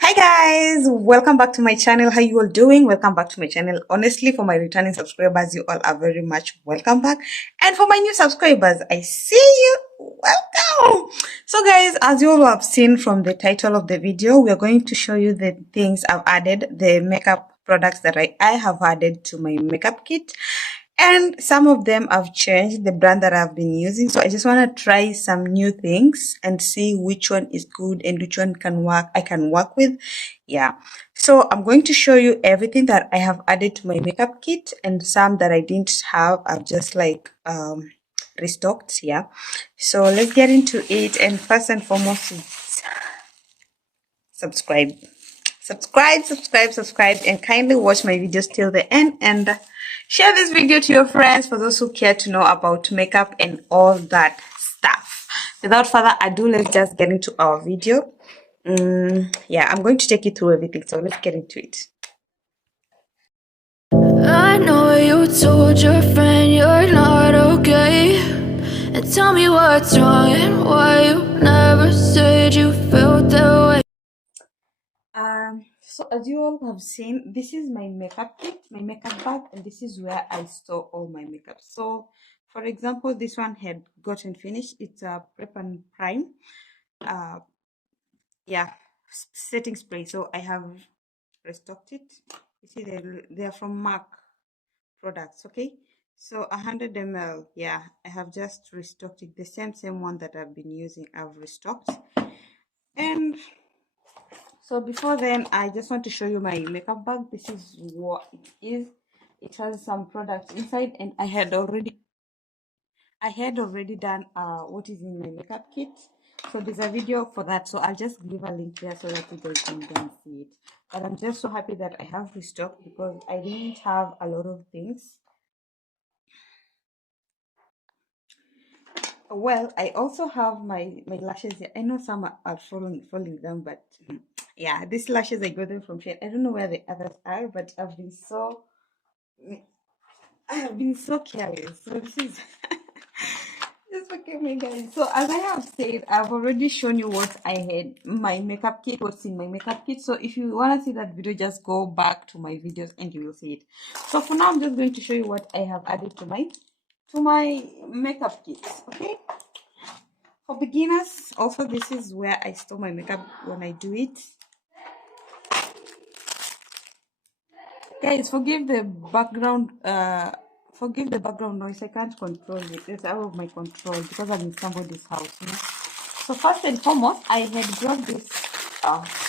Hi guys, welcome back to my channel. How you all doing? Welcome back to my channel. Honestly, for my returning subscribers, you all are very much welcome back. And for my new subscribers, I see you. Welcome. So guys, as you all have seen from the title of the video, we are going to show you the things I've added, the makeup products that I have added to my makeup kit. And some of them have changed the brand that I've been using. So I just want to try some new things and see which one is good and which one I can work with. Yeah. So I'm going to show you everything that I have added to my makeup kit, and some that I didn't have, I've just restocked. Yeah. So let's get into it. And first and foremost, subscribe. Subscribe, and kindly watch my videos till the end, and share this video to your friends for those who care to know about makeup and all that stuff. Without further ado, let's just get into our video. Yeah, I'm going to take you through everything, so let's get into it. I know you told your friend you're not okay, and tell me what's wrong and why you never said you felt that way. So as you all have seen, this is my makeup kit, my makeup bag, and this is where I store all my makeup. So for example, this one had gotten finished. It's a prep and prime. Uh, yeah, setting spray. So I have restocked it. You see, they're from MAC products. Okay, so 100 ml. Yeah, I have just restocked it. The same one that I've been using, I've restocked. And so before then, I just want to show you my makeup bag. This is what it is. It has some products inside, and I had already done what is in my makeup kit. So there's a video for that. So I'll just leave a link there so that you guys can go and see it. But I'm just so happy that I have restocked because I didn't have a lot of things. Well, I also have my lashes here. I know some are falling down, but yeah, these lashes I got them from Shane. I don't know where the others are, but I have been so careless. So this is just forgive me, guys. So as I have said, I've already shown you what I had, my makeup kit, what's in my makeup kit. So if you want to see that video, just go back to my videos and you will see it. So for now, I'm just going to show you what I have added to my makeup kit. Okay. For beginners, also this is where I store my makeup when I do it. Guys, forgive the background noise. I can't control it. It's out of my control because I'm in somebody's house. You know? So first and foremost, I had brought these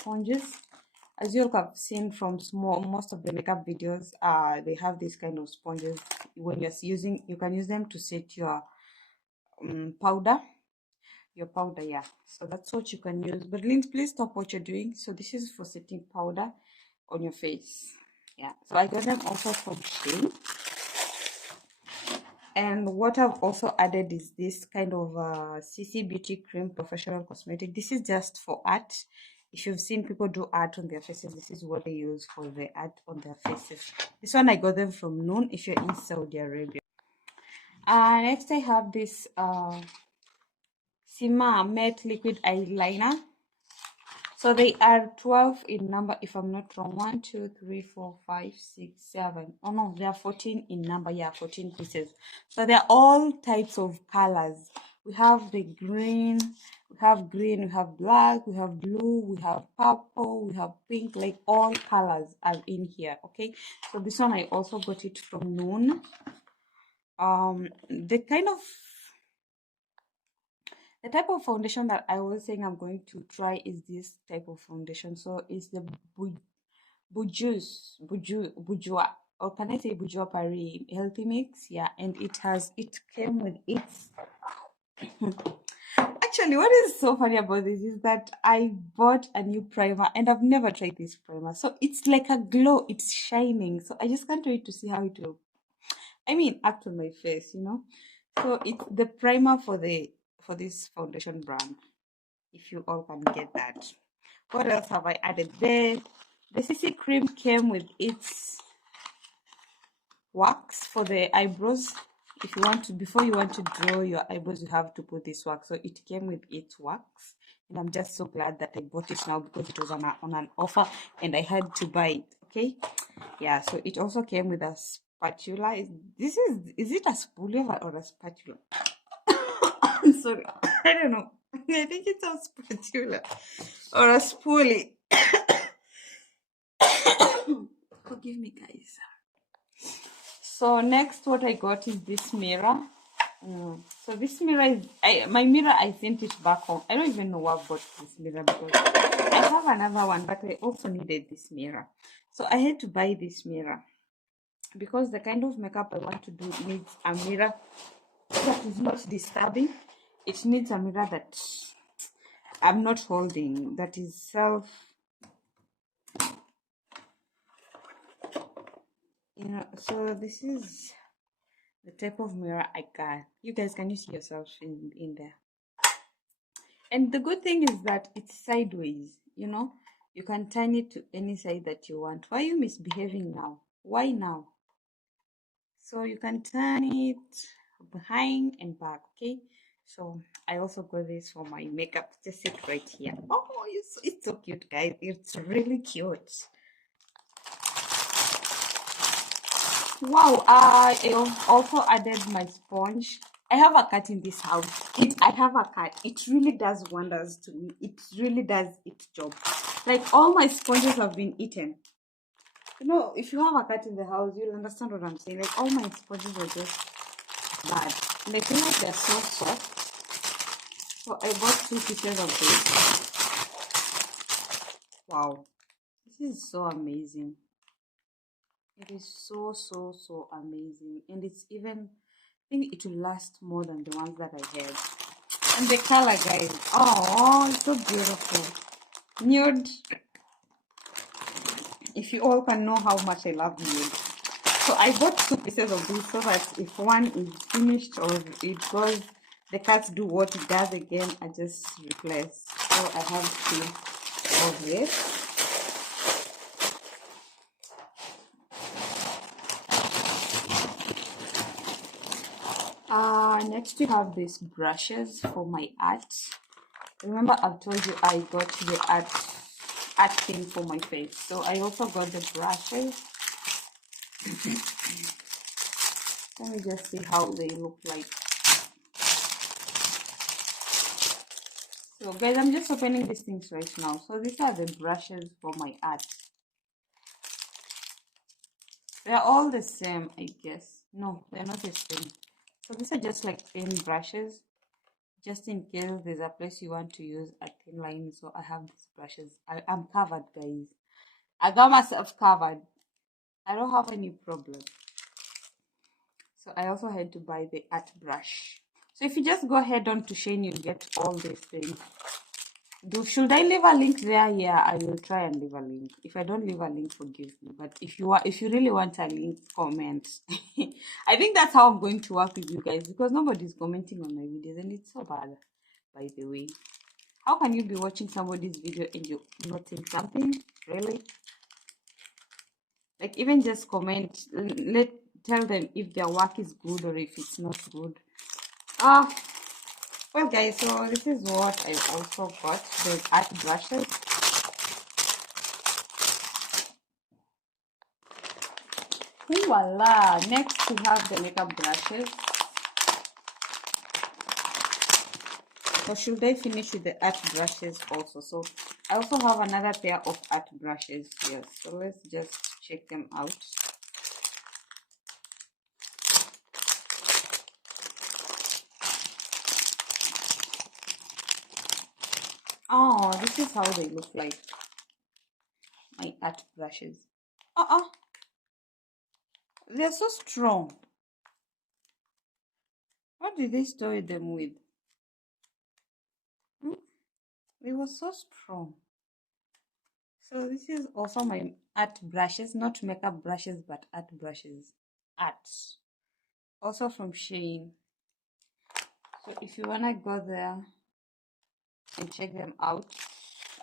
sponges. As you have seen from most of the makeup videos, they have this kind of sponges. When you're using, you can use them to set your powder. Your powder, yeah. So that's what you can use. But please stop what you're doing. So this is for setting powder on your face. Yeah. So I got them also from Shein. And what I've also added is this kind of CC Beauty Cream Professional Cosmetic. This is just for art. If you've seen people do art on their faces, this is what they use for the art on their faces. This one I got them from Noon if you're in Saudi Arabia. Next I have this Sima Matte Liquid Eyeliner. So they are 12 in number, if I'm not wrong. 1, 2, 3, 4, 5, 6, 7. Oh no, they are 14 in number. Yeah, 14 pieces. So they're all types of colors. We have the green, we have black, we have blue, we have purple, we have pink, like all colors are in here. Okay. So this one I also got it from Noon. The type of foundation that I was saying I'm going to try is this type of foundation. So it's the Bourjois, or can I say Bourjois Paris Healthy Mix? Yeah, and it came with its. Actually, what is so funny about this is that I bought a new primer and I've never tried this primer. So it's like a glow, it's shining. So I just can't wait to see how it will, act on my face, you know. So it's the primer for this foundation brand, if you all can get that. What else have I added there? The CC cream came with its wax for the eyebrows. If you want to, before you want to draw your eyebrows, you have to put this wax. So it came with its wax. and I'm just so glad that I bought it now because it was on an offer and I had to buy it. Okay, yeah. So it also came with a spatula. Is it a spoolie or a spatula? I'm sorry, I don't know. I think it's a spatula or a spoolie. Forgive me, guys. So next, what I got is this mirror. So this mirror is my mirror. I sent it back home. I don't even know why I bought this mirror because I have another one, but I also needed this mirror. So I had to buy this mirror because the kind of makeup I want to do needs a mirror that is not disturbing. It needs a mirror that I'm not holding, that is self, so this is the type of mirror I got. You guys, can you see yourself in there? And the good thing is that it's sideways, you can turn it to any side that you want. Why are you misbehaving now? Why now? So you can turn it behind and back. Okay, so I also got this for my makeup. Just sit right here. Oh, it's so cute, guys. It's really cute. Wow, I also added my sponge. I have a cat in this house. I have a cat. It really does wonders to me. It really does its job. Like, all my sponges have been eaten. If you have a cat in the house, you'll understand what I'm saying. Like, all my sponges are just bad. And I feel like they're so soft. So I bought 2 pieces of this. Wow. This is so amazing. It is so, so, so amazing. And it's even, I think it will last more than the ones that I had. And the color, guys. Oh, it's so beautiful. Nude. If you all can know how much I love nude. So I bought 2 pieces of this so that if one is finished or it goes, the cats do what it does again, I just replace. So I have 2 of this. Next we have these brushes for my art. Remember, I've told you I got the art thing for my face. So I also got the brushes. Let me just see how they look like. So guys, I'm just opening these things right now. So these are the brushes for my art. They're all the same, I guess. No, they're not the same. So these are just like thin brushes, just in case there's a place you want to use a thin line. So I have these brushes. I'm covered, guys. I got myself covered. I don't have any problem. So I also had to buy the art brush. So if you just go ahead on to Shane, you'll get all these things. Should I leave a link there? Yeah, I will try and leave a link. If I don't leave a link, forgive me. But if you really want a link, comment. I think that's how I'm going to work with you guys, because nobody's commenting on my videos and it's so bad, by the way. How can you be watching somebody's video and you not think something? Really? Like, even just comment. Tell them if their work is good or if it's not good. Well, guys, so this is what I also got, the art brushes. Voila! Next, we have the makeup brushes. Or should I finish with the art brushes also? So I also have another pair of art brushes here. So let's just check them out. Oh, this is how they look like. My art brushes. They're so strong. What did they store them with? They were so strong. So this is also my art brushes, not makeup brushes, but art brushes. Art. Also from Shein. So if you wanna go there and check them out,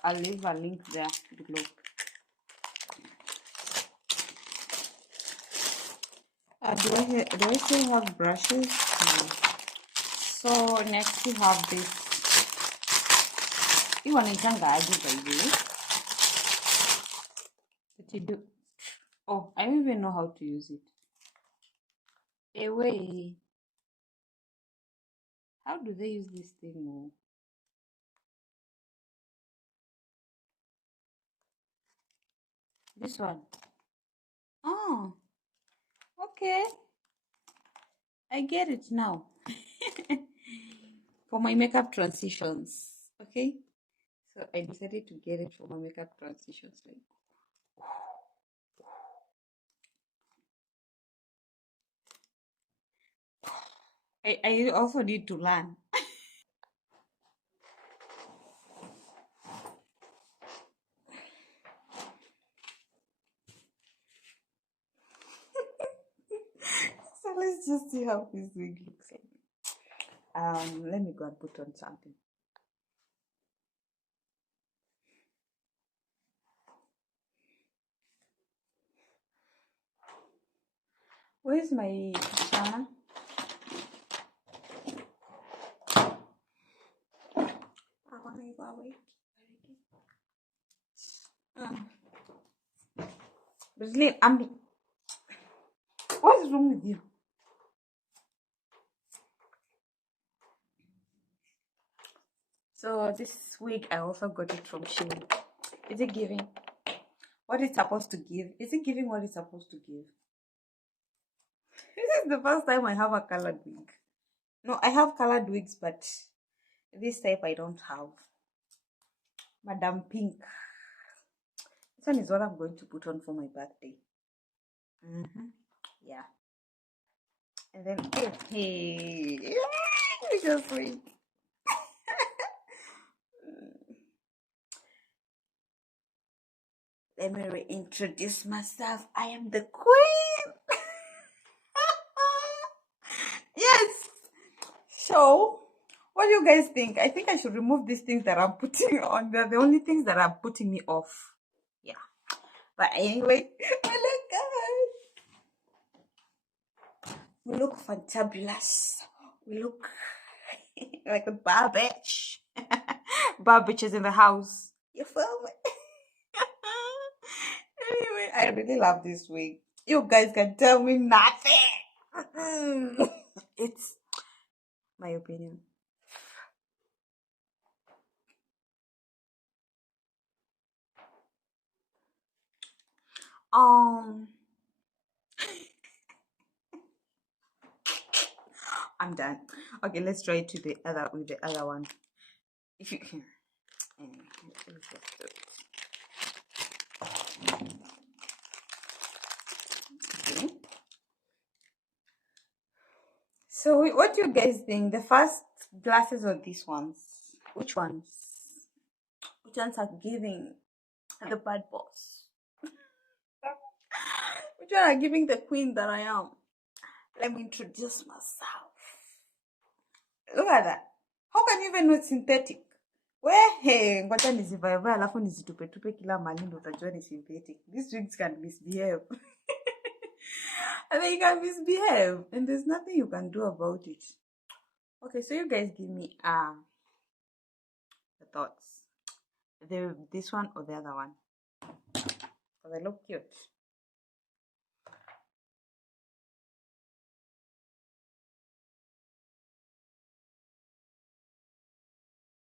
I'll leave a link there below. Do I still have brushes? No. So next we have this You want to by the What you do? Oh, I don't even know how to use it. Away. How do they use this thing? Oh? This one. Oh, okay. I get it now. For my makeup transitions. Okay. So I decided to get it for my makeup transitions. I also need to learn. So let's just see how this wig looks like. Let me go and put on something. Where's my picture? I want to go away. Rosaline, what is wrong with you? So this wig, I also got it from Shein. Is it giving what it's supposed to give? Is it giving what it's supposed to give? This is the first time I have a colored wig. No, I have colored wigs, but this type I don't have. Madame Pink. This one is what I'm going to put on for my birthday. Yeah. And then, hey, just wait. Let me reintroduce myself. I am the queen. Yes. So, what do you guys think? I think I should remove these things that I'm putting on. They're the only things that are putting me off. Yeah. But anyway, look, guys. We look fantabulous. We look like a bar bitch. Bar bitches in the house. You feel me? Anyway, I really love this wig. You guys can tell me nothing. It's my opinion. Um, I'm done. Okay, let's try it to the other with the other one. If you okay. So what do you guys think? The first glasses or these ones? Which ones? Which ones are giving the bad boss? Which one are giving the queen that I am? Let me introduce myself. Look at that. How can you even know it's synthetic? Hey, ngoja nizivae alafu nizitupe kila mahali ndo utajua ni synthetic. These wigs can misbehave. And they can misbehave and there's nothing you can do about it. Okay, so you guys give me the thoughts. This one or the other one? Because they look cute.